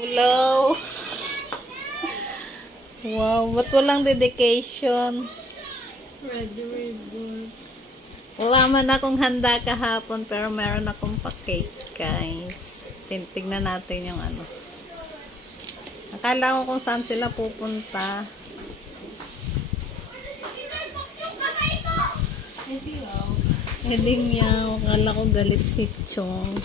Hello. Wow, ba't walang dedication? Ready ribbon. Wala man akong handa kahapon pero meron akong pa-cake, guys. Tignan natin yung ano. Akala ko kung saan sila pupunta. Hindi niya. Akala ko galit si Chong.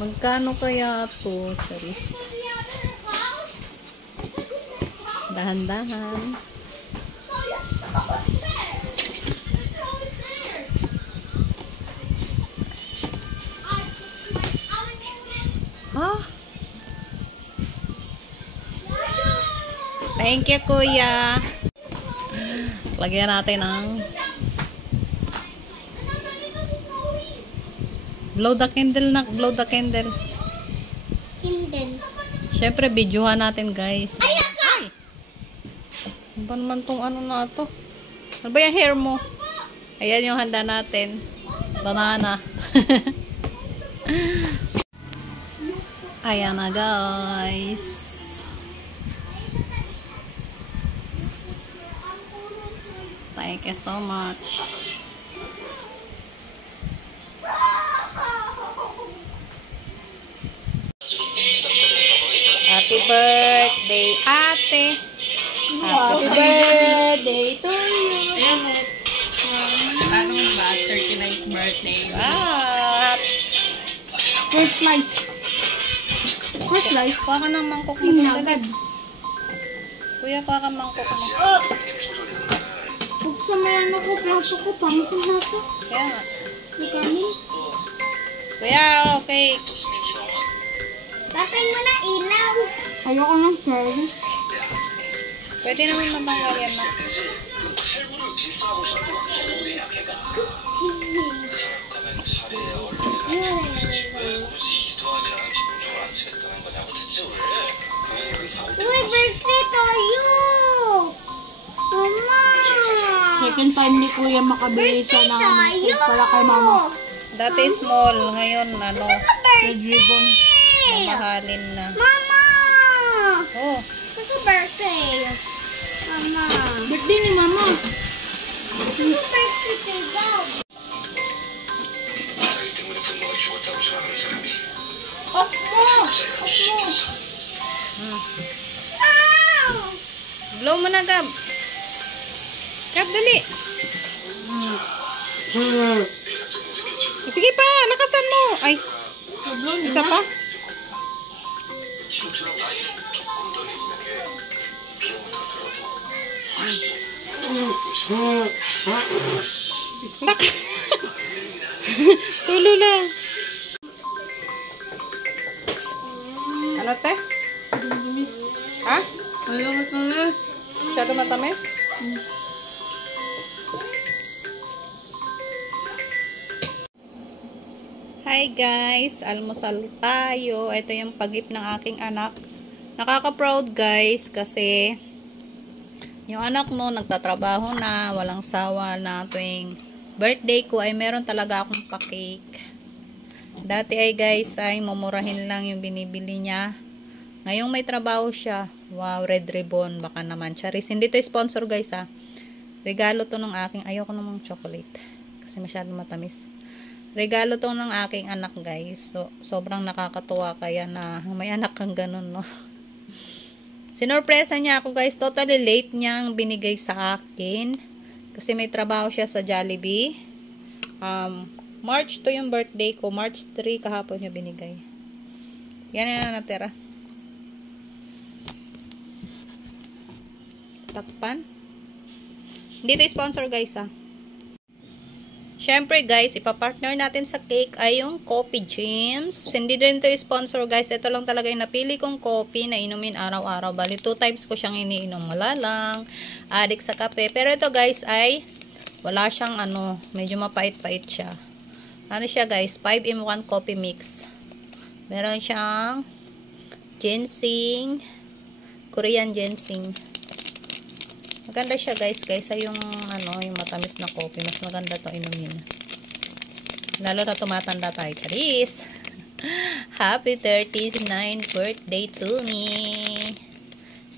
Magkano kaya to? Charis. Dahan-dahan. Ha? Thank you, kuya. Lagyan natin ng blow the candle na. Blow the candle. Candle. Siyempre, videohan natin, guys. Ay! Ano ba naman tong ano na to? Ano ba yung hair mo? Ayan yung handa natin. Banana. Ayan na, guys. Thank you so much. Happy birthday, ate. Happy birthday to you. Ano ba? 39th birthday. Ah. First slice. First slice. Kuha ka ng mangkok mo. Pinagad. Kuya, kuha ka ng mangkok mo. Buksan mo yan ako. Plato ko. Pangit na plato. Kaya nga. Ikanin. Kuya, okay. Tatay mo na ilaw. Ayoko ng cherry. Pwede naman matanggal yan na. Uy, birthday tayo! Mama! Second time ni Kuya makabili siya ng cake para kay Mama. Dati small, ngayon ano, Red ribbon. mamahalin na. Mama! Oh, Saka birthday. Mama. Birthday ni Mama. Saka birthday kay Gab. Off mo! Off mo! Ah! blow mo na, Gab. Gab, dali. Sige pa, lakasan mo. Ay, isa pa. Nak. Tulo lang. Ano, te? Ha? Ayaw ko talaga. Masyado matamis? Hi guys, almusal tayo. Ito yung pagip ng aking anak. Nakaka-proud guys kasi yung anak mo nagtatrabaho na, walang sawa na tuwing birthday ko ay meron talaga akong pa-cake. Dati ay guys ay mumurahin lang yung binibili niya. Ngayong may trabaho siya, wow, red ribbon, baka naman Charis. Hindi to sponsor guys ha. Regalo to ng aking, ayoko namang chocolate kasi masyadong matamis. Regalo to ng aking anak guys. So, sobrang nakakatuwa kaya na may anak kang ganun, no? Sinorpresa niya ako guys. Totally late niyang binigay sa akin. Kasi may trabaho siya sa Jollibee. March 2 yung birthday ko. March 3 kahapon niya binigay. Yan na natira. Takpan. Hindi to sponsor guys ha. Syempre guys, ipapartner natin sa cake ay yung Coffee Gems. Hindi din to sponsor guys. Ito lang talaga yung napili kong coffee na inumin araw-araw. Bali 2 times ko siyang iniinom. Malalang, addict sa kape. Pero ito guys ay wala siyang ano, medyo mapait-pait siya. Ano siya guys, 5-in-1 coffee mix. Meron siyang ginseng, Korean ginseng. Maganda siya guys, kaysa yung ano, yung matamis na coffee. Mas maganda to inumin. Lalo na tumatanda tayo. Charis! Happy 39th birthday to me.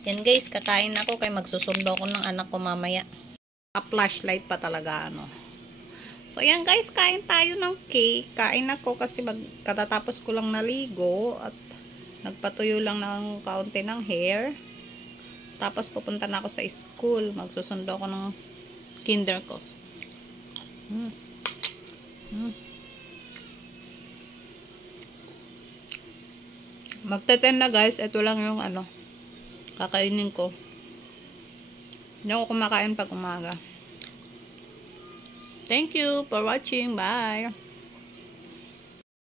Yan guys, kakain ako kay magsusundo ko ng anak ko mamaya. Flashlight pa talaga ano. So yan guys, kain tayo ng cake. Kain ako kasi katatapos ko lang naligo at nagpatuyo lang ng kaunti ng hair. Tapos pupunta na ako sa school. Magsusundo ako ng kinder ko. Magte-10 na guys. Ito lang yung ano, kakainin ko. Hindi ako kumakain pag umaga. Thank you for watching. Bye!